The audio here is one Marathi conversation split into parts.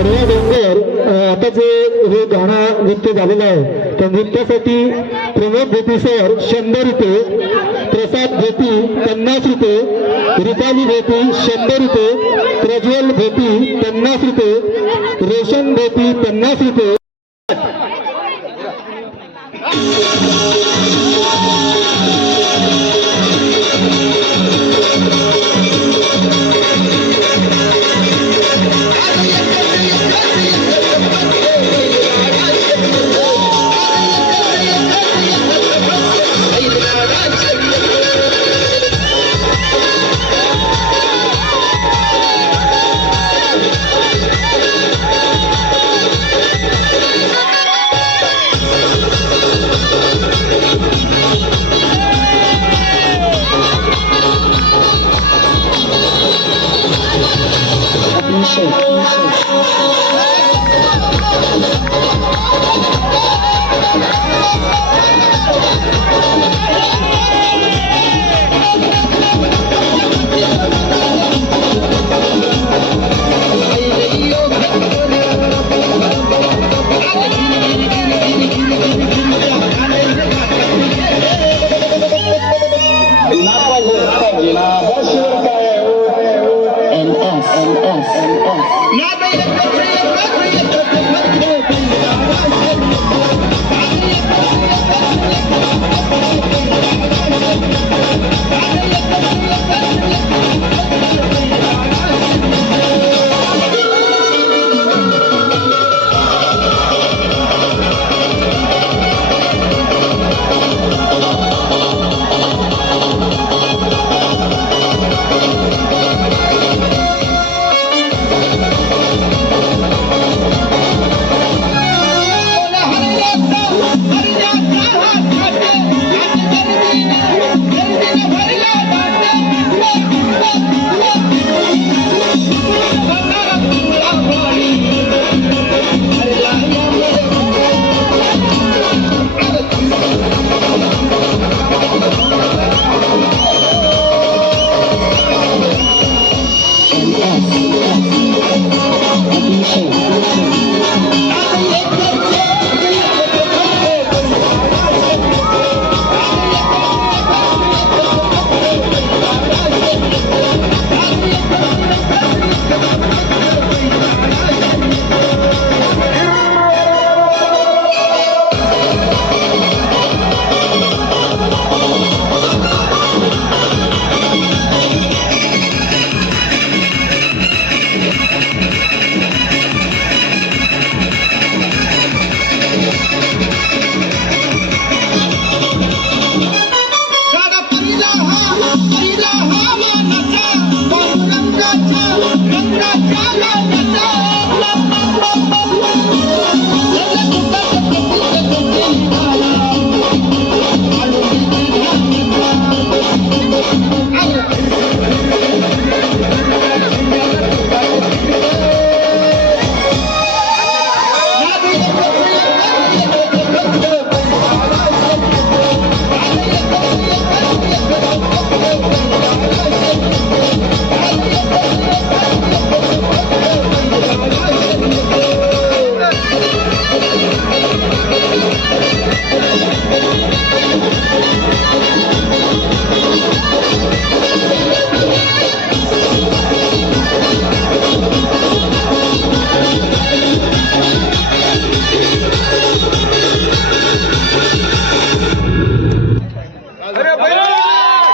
आडवा डोंगर आता जे हे गाणं नृत्य झालेलं आहे त्या नृत्यासाठी प्रमोद भेटी सर 100 रुपये, प्रसाद भेटी 50 रुपये, रिपाली भेटी 100 रुपये, प्रज्वल भेटी 50 रुपये, रोशन भेटी 50 रुपये।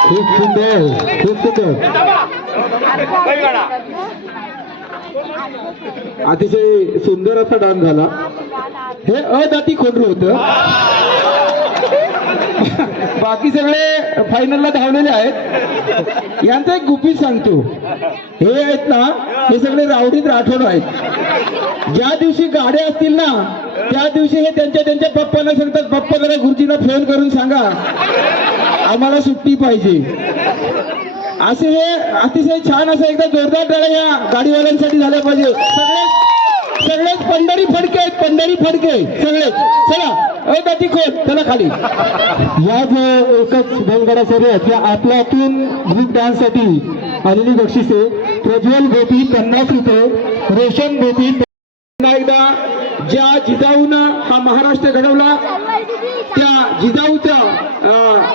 खूप सुंदर, खूप सुंदर, अतिशय सुंदर असा डान्स झाला। हे अदाती खोंडरू होतं, बाकी सगळे फायनलला धावलेले आहेत। यांचं एक गुपित सांगतो, हे आहेत ना, हे सगळे रावडीत राठोड आहेत। ज्या दिवशी गाड्या असतील ना त्या दिवशी हे त्यांच्या पप्पांना सांगतात, पप्पा जरा गुरुजींना फोन करून सांगा आम्हाला सुट्टी पाहिजे। असे हे अतिशय छान असं एकदा जोरदार टाळ्या या गाडीवाल्यांसाठी झाल्या पाहिजे। सगळेच पंढरी फडके आहेत, पंढरी फडके सगळे। चला दाती खोल, चला खाली। या जो एकच बैलगाडा शर्यत या आपल्यातून ग्रुप डान्स साठी आलेली बक्षिसे प्रज्वल भेटी 50 रुपये, रोशन भेटी पुन्हा एकदा ज्या जिजाऊनं हा महाराष्ट्र घडवला त्या जिजाऊचं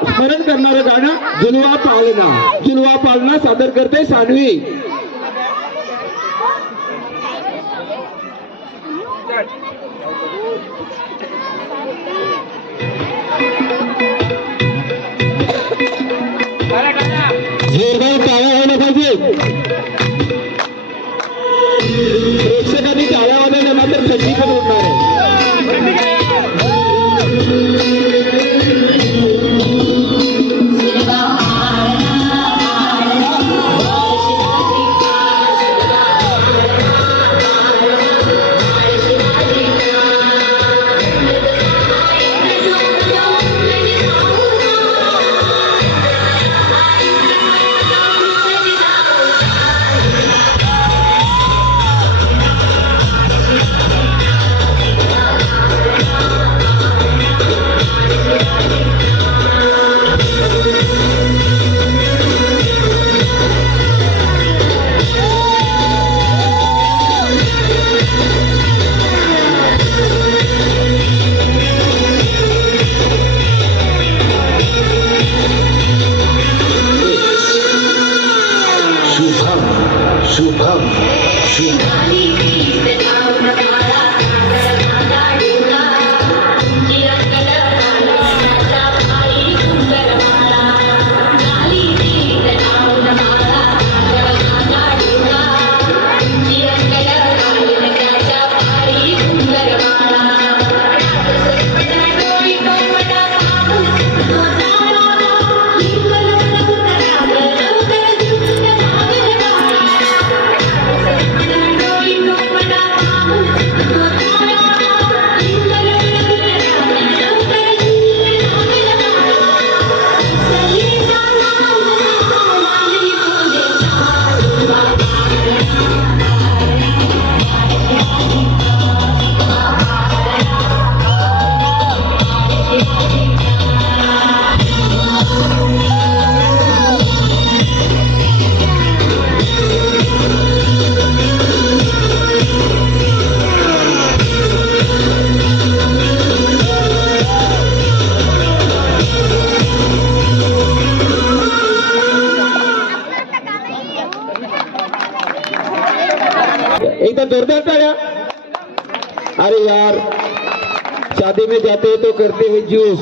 स्मरण करणारं गाणं झुलवा पालना. झुलवा पालना सादर करते सानवी. जोरदार टाळ्या व्हायला पाहिजे. प्रेक्षकांनी टाळ्या वाजवल्या ना तर थंडी पण उडणार आहे. शुभम एकदम जोरदार टाळ्या. अरे यार, शादी में जाते हैं तो करते हैं जूस,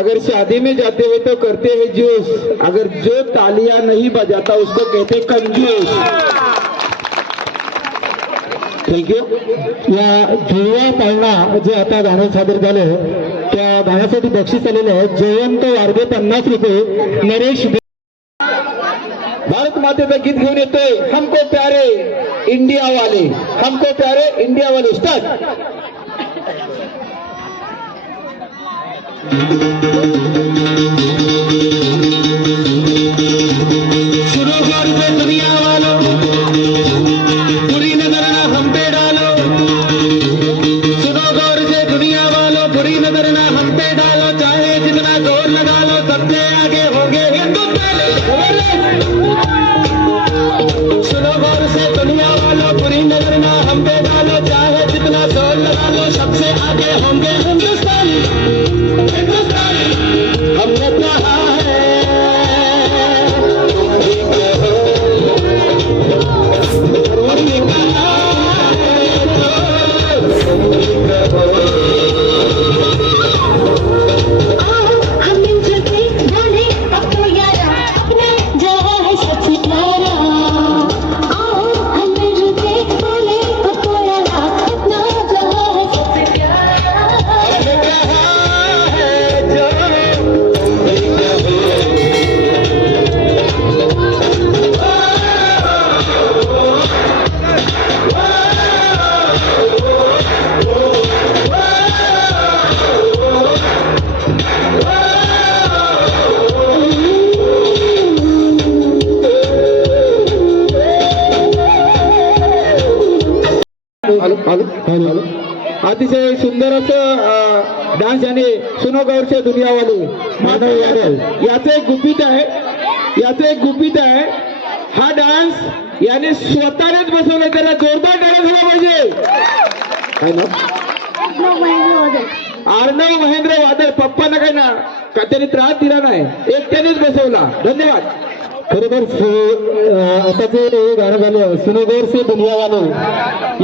अगर शादी में जाते हैं तो करते हैं जूस, अगर जो तालियां नहीं बजाता उसको कहते कंजूस. थँक्यू. या झुलवा पाळणा जे आता गाणं सादर झालं त्या गाण्यासाठी बक्षीस आलेलं आहे जयंत वारगे 50 रुपये. नरेश भारत मातेचं गीत घेऊन येतोय हमको प्यारे इंडिया वाले, हमको प्यारे इंडिया वाले. स्टार्ट. सुनो गौर से दुनिया वालों, बुरी नजर ना हम पे डालो. सुनो गौर से दुनिया वालों, बुरी नजर ना हम पे डालो. चाहे जितना जोर लगा लो, सबसे आगे होंगे हिंदुस्तानी. सुनो गौर से दुनिया वालों, बुरी नजर ना हम पे डालो. चाहे जितना जोर लगा लो, सबसे आगे होंगे हिंदुस्तानी. हिंदुस्तानी हमने कहा है, हमने कहा अतिशय सुंदर असं डान्स आणि सुनो गौरचे दुनियावाले माधव यादव याचं एक गुपित आहे, याचं एक गुपित आहे. हा डान्स याने स्वतःनेच बसवलं, त्याला जोरदार टाळ्या झाला पाहिजे. काय ना अर्णव महेंद्र वादळ. पप्पांना काय ना का त्याने त्रास दिला नाही, एकट्यानेच बसवला. धन्यवाद. खरोखर आता जे गाणं झालं सुनोगोर से दुनिया वालो,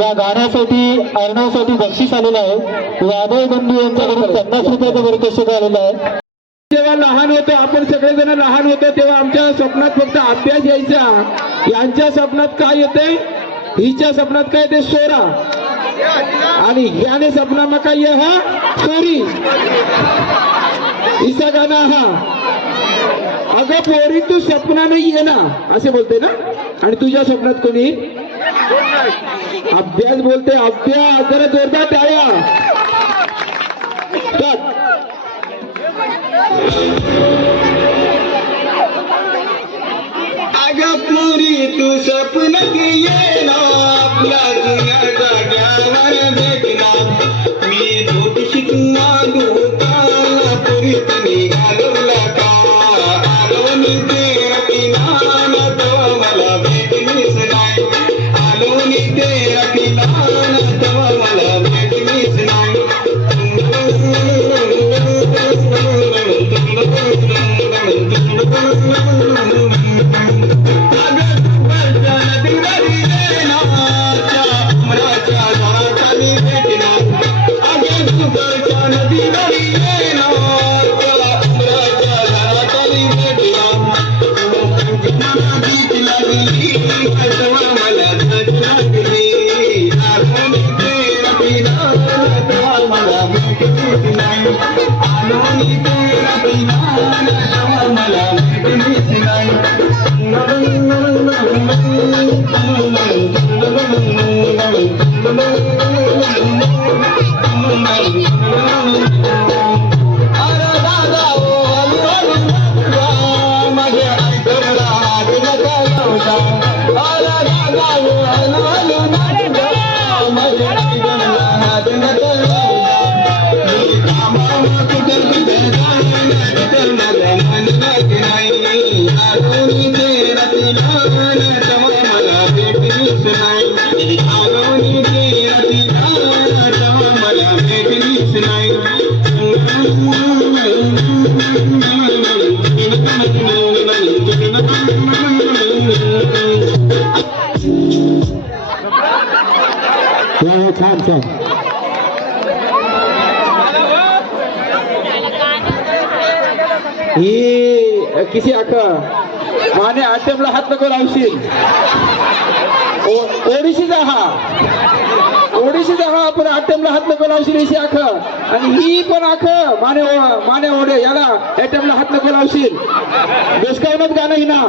या गाण्यासाठी अर्णवसाठी बक्षीस आलेलं आहे. यादव बंधू यांच्याकडून 50 रुपयाचं पारितोषिक आलेलं आहे. जेव्हा लहान होतो, आपण सगळेजण लहान होतो, तेव्हा आमच्या स्वप्नात फक्त अभ्यास यायचा. यांच्या स्वप्नात काय येते, हिच्या स्वप्नात काय ते सोरा, आणि ह्याने सपना काय ये हा चोरी. इसा गाना हा अगं पोरी तू स्वप्ना नाही ये ना असे बोलते ना, आणि तुझ्या स्वप्नात कोणी अभ्यास बोलते. अभ्यास. जरा जोरदार टाळ्या. चल. अगं पोरी तू स्वप्न ये ना, आपल्या जुन्या जाग्यावर भेटना. मी ज्योतिषी आलो का, पुरी तुम्ही घालवला का. आलो मी तेरा किनान, तेव्हा मला भेटलीच नाही. आलो मी तेरा किनान, तेव्हा मला भेटलीच नाही. छान छान. ही किसी आका माने आटेमला हात नको लावशील. ओडिशीचा हा आपण आटेमला हात नको लावशील. इशी आख आणि ही पण आख माने ओढे याला आटेमला हात नको लावशील. बेसकावूनच गाणं ही ना.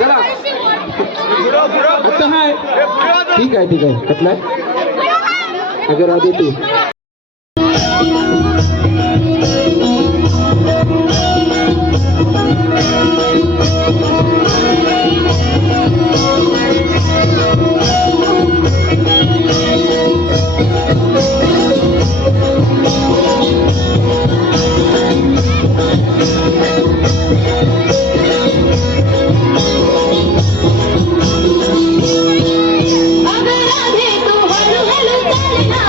चला आता हाय. ठीक आहे कटलाय अगर आधी तू अगर राधे तू हळू हळू चलना.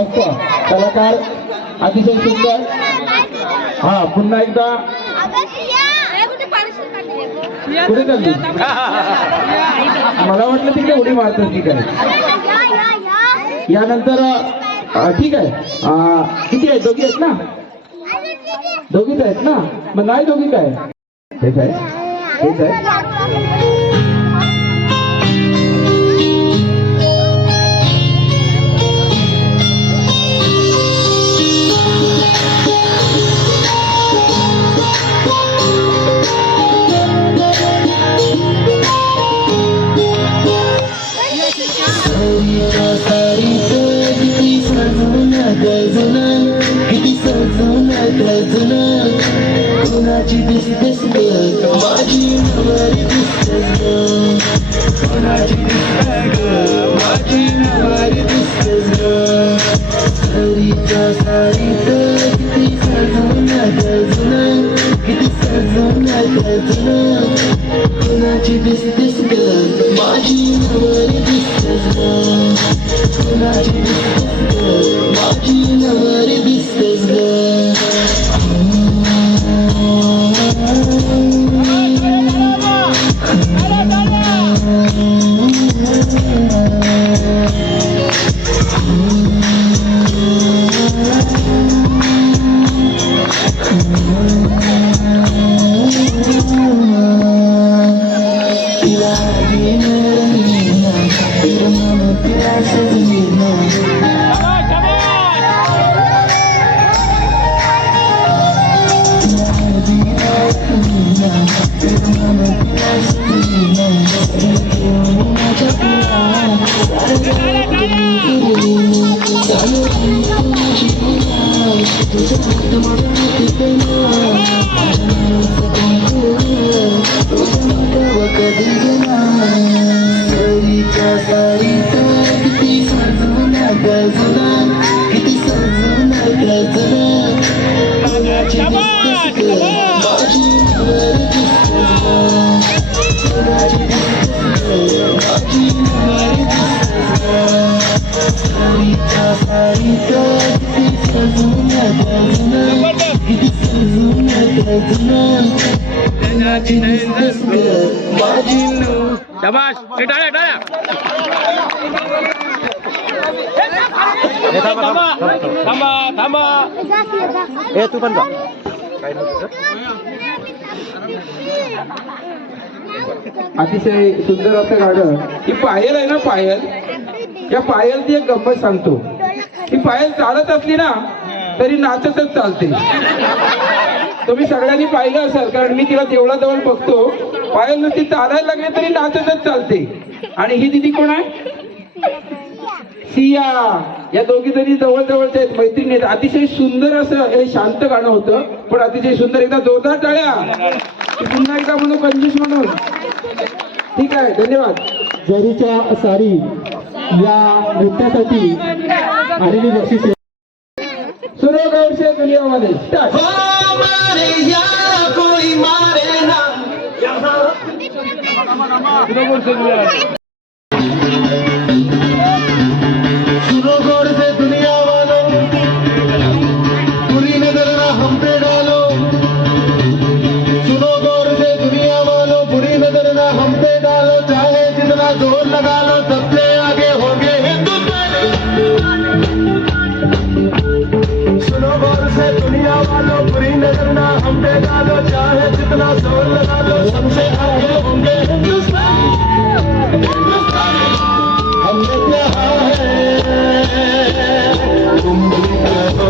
मस्त कलाकार अतिशय सुंदर. हा पुन्हा एकदा कुठे चालली मला वाटलं तिकडे उडी मारतात की काय. यानंतर ठीक आहे किती आहेत दोघी आहेत ना दोघीच आहेत ना मग नाही दोघी काय हेच आहे हेच आहे. किती सजून कोणाची दिसतेस ग माझी नवरी दिसतेस ग कोणाची दिसतेस ग माझी नवरी दिसतेस ग सरीच्या सारीत किती सजून किती सजून कोणाची दिसतेस ग माझी नवरी दिसतेस ग कोणाची दिसतेस ग माझी नवरी दिसतेस ग. शाबाश टाळ्या टाळ्या थांबा थांबा ए तू पण जा. अतिशय सुंदर असं गाणं. ही पायल आहे ना पायल या पायलची एक गंमत सांगतो. ही पायल चालत असली ना तरी नाचतच चालते. तुम्ही सगळ्यांनी पाहिलं असेल कारण मी तिला तेवढा जवळ बघतो. पायल नुसती चालायला लागली तरी नाचतच चालते. आणि ही दिदी कोण आहे सिया. या दोघी जणी जवळ जवळच्या आहेत मैत्रिणी आहेत. अतिशय सुंदर असं हे शांत गाणं होतं पण अतिशय सुंदर. एकदा जोरदार टाळ्या पुन्हा एकदा म्हणू कंजूस म्हणून. ठीक आहे धन्यवाद. जरीच्या सारी या नृत्यासाठी आलेली बक्षीस सुनो गौर से दुनिया वाले स्टार्ट. कोई मारे ना सुनो गौर से दुनिया वालों बुरी नजर ना हम पे डालो. सुनो गौर से दुनिया वालों बुरी नजर ना हम पे डालो. चाहे जितना जोर लगा लो सबसे आगे होंगे हिंदुस्तानी. सुनो गौर से दुनिया वालों बुरी नजर ना हम पे डालो. चाहे जितना जोर लगा लो सबसे आगे होंगे हिंदुस्तानी. हमने कहा है तुम भी कहो.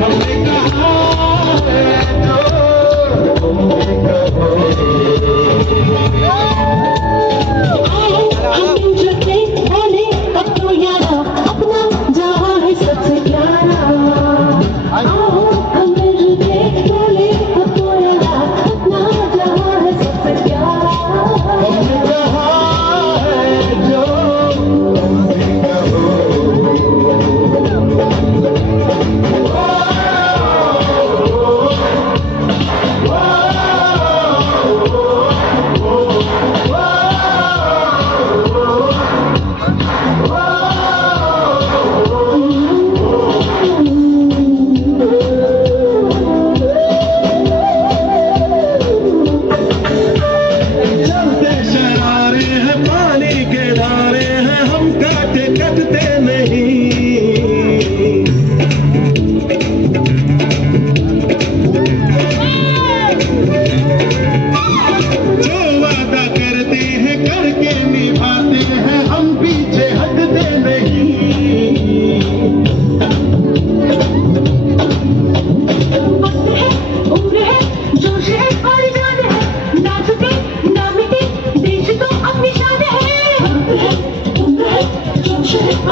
हमने कहा है जो तुम भी कहो. हम जुटे बोले अब तो यारा अपना जहाँ है सबसे प्यारा. आओ हम जुटे बोले अब तो यारा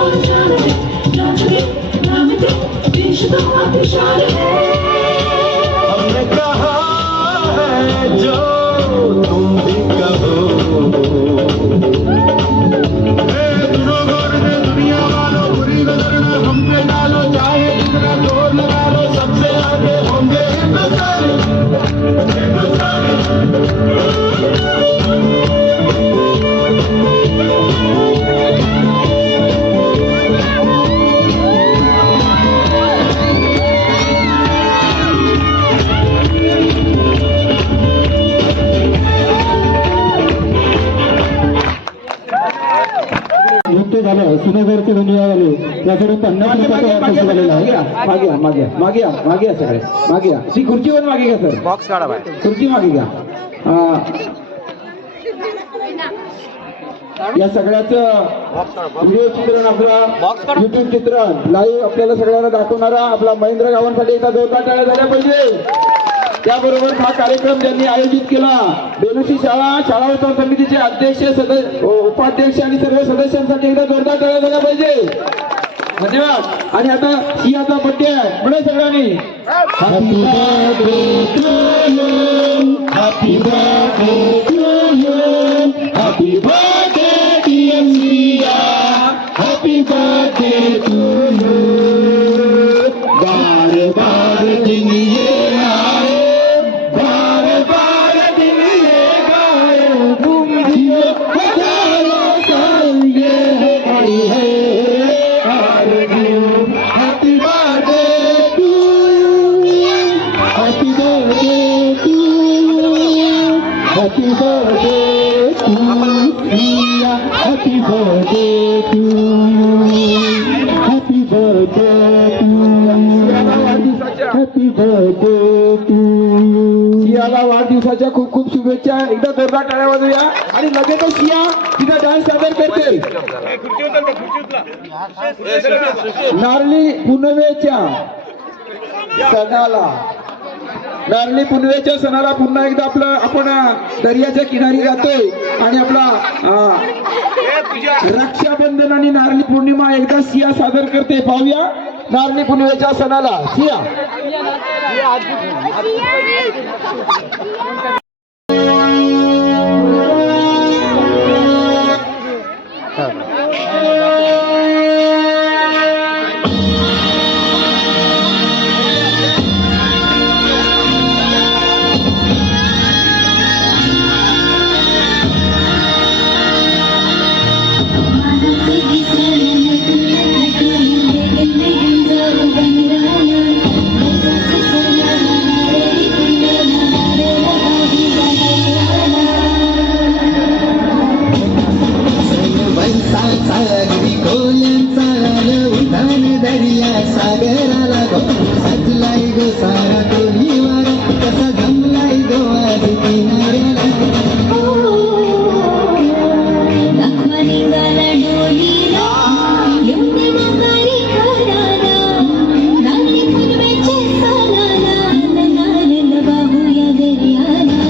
और जान दे नाच दे नाम दे देश तो अभिशाल है हमने कहा है जो तुम भी कहो सुनो गौर से दुनिया वालों बुरी नजर ना हम पे डालो चाहे जितना जोर लगा लो सबसे आगे होंगे हिंदुस्तानी नृत्य झालं सुनगरचे दुनियावाले त्यासाठी 50 रुपयाचा खर्च झालेला आहे. मागे या सगळे मागे या. ती खुर्चीवर मागे घ्या सर. बॉक्स काढा बाहेर. खुर्ची मागे घ्या. या सगळ्याचं व्हिडिओ चित्रण आपलं युट्यूब चित्रण लाईव्ह आपल्याला सगळ्यांना दाखवणारा आपला महेंद्र गावांसाठी एकदा जोरदार टाळ्या झाल्या पाहिजे. त्याबरोबर हा कार्यक्रम ज्यांनी आयोजित केला बेलुशी शाळा उत्सव समितीचे अध्यक्ष उपाध्यक्ष आणि सर्व सदस्यांसाठी एकदा जोरदार टाळ्या झाल्या पाहिजे. धन्यवाद. आणि आता सिंहाचा बड्डे आहे म्हणून सगळ्यांनी happy birthday to you happy birthday to you happy birthday dear Siya happy birthday to you बार बार दिन ये आए बार बार दिन ये गाए तुम जियो हजारों साल ये है Happy birthday to you. Happy birthday to you. Happy birthday to you. Happy birthday to you. Happy birthday to you. Happy birthday to you. सियाला वाढदिवसाच्या खूप खूप शुभेच्छा. एकदा जोरदार टाळ्या वाजवूया आणि लगेचच सिया तिचा डान्स सादर करते. नारळी पुनवेच्या सणाला पुन्हा एकदा आपण दर्याच्या किनारी जातोय आणि आपला रक्षाबंधन आणि नारळी पौर्णिमा एकदा सिया सादर करते. पाहूया नारळी पुनवेच्या सणाला सिया. सागराला सजलाय गो सारा कोणी वारा कसा जमलाय गो आधी किनाऱ्याला दाखवानी गाला डोलीला येऊन नकारी खराला नारळी पुनवेच्या सणाला नारळ वाहूया दर्याला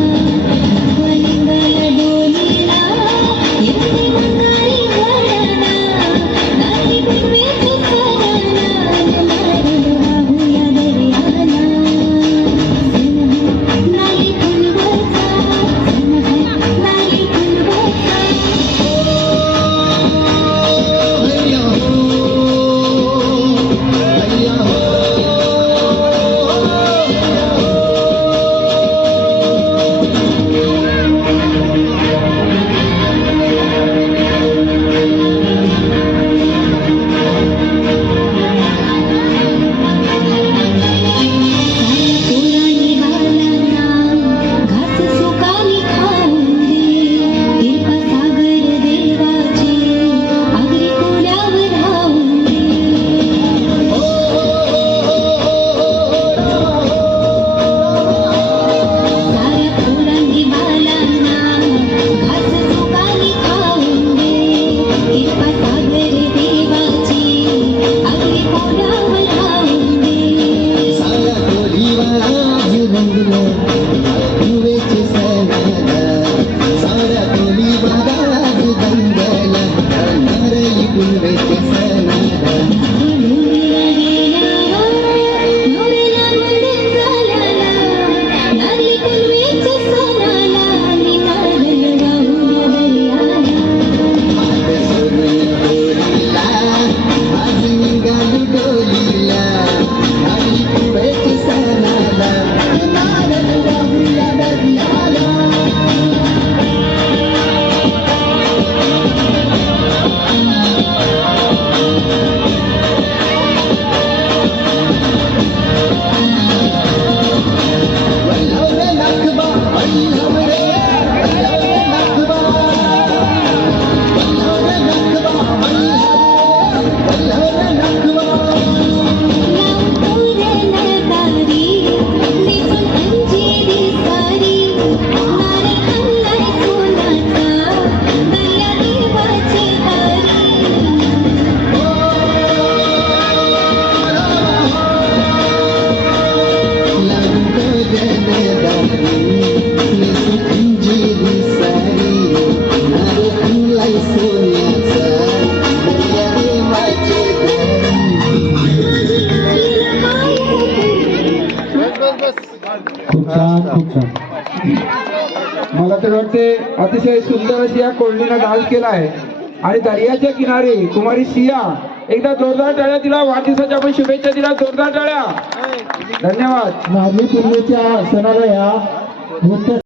दाखवानी गाला डोलीला येऊन नकारी खराला नारळी पुनवेच्या सणाला नारळ वाहूया दर्याला नारळी पुनवेचा नारळी पुनवेचा पुराणी बालांना घास सुकानी खाऊन दे कृपा सागर देवाची आगरी कोल्यावर राहून दे साऱ्या पुराणी बालांना घास सुकानी खाऊन दे कृपा सागर देवाची आगरी कोल्यावर राहून दे सारा कोलीवाला रंगलं पुनवेचे सणाला सारा कोलीवाला रंगला नारळी पुनवेचे सणाला मला तर वाटते अतिशय सुंदर अशी या कोळणीनं डान्स केला आहे आणि दर्याच्या किनारी कुमारी सिया एकदा जोरदार टाळ्या दिला वाढदिवसाच्या आपण शुभेच्छा दिला जोरदार टाळ्या धन्यवाद. नागरी पूर्णेच्या सणाला या नृत्य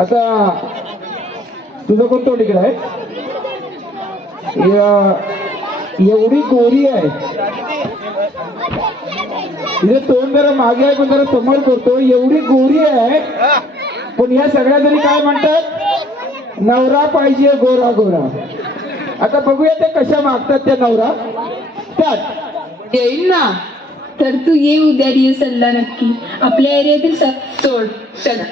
आता तुझं कोण तोंड इकडे आहे एवढी गोरी आहे तिथे तोंड जरा मागे आहे पण जरा समोर करतो एवढी गोरी आहे पण या सगळ्या जरी काय म्हणतात नवरा पाहिजे गोरा गोरा. आता बघूया ते कशा मागतात त्या नवरा त्यात येईल ना तर तू ये उद्या रिहर्सलला नक्की आपल्या एरियातील सोड चल.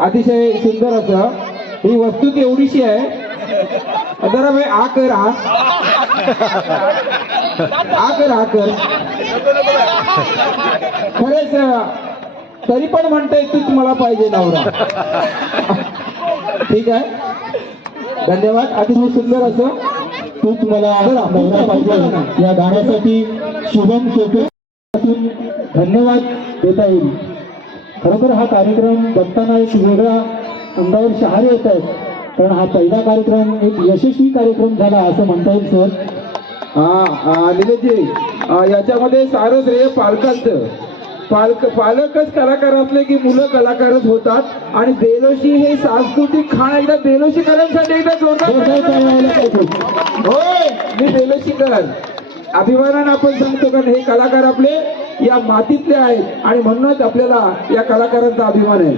अतिशय सुंदर असं. ही वस्तू केवढीशी आहे जरा भाई आ कर खरेच तरी पण म्हणताय तूच मला पाहिजे नवरा. ठीक आहे, धन्यवाद. अतिशय सुंदर असं तूच मला नवरा पाहिजे या गाण्यासाठी शुभम सोपे धन्यवाद देता येईल. खरोखर हा कार्यक्रम बघताना एक वेगळा अंगावर शहारे येत आहेत, कारण हा पहिला कार्यक्रम एक यशस्वी कार्यक्रम झाला असं म्हणता येईल सर. निलेशजी, याच्यामध्ये सारं श्रेय पालकांचं. पालकच कलाकार असले की मुलं कलाकारच होतात. आणि बेलोशी हे सांस्कृतिक खाण एकदा बेलोशीकरांसाठी एकदा जोरदार. होय, मी बेलोशीकर अभिमानानं आपण सांगतो, कारण हे कलाकार आपले या मातीतले आहेत आणि म्हणूनच आपल्याला या कलाकारांचा अभिमान आहे.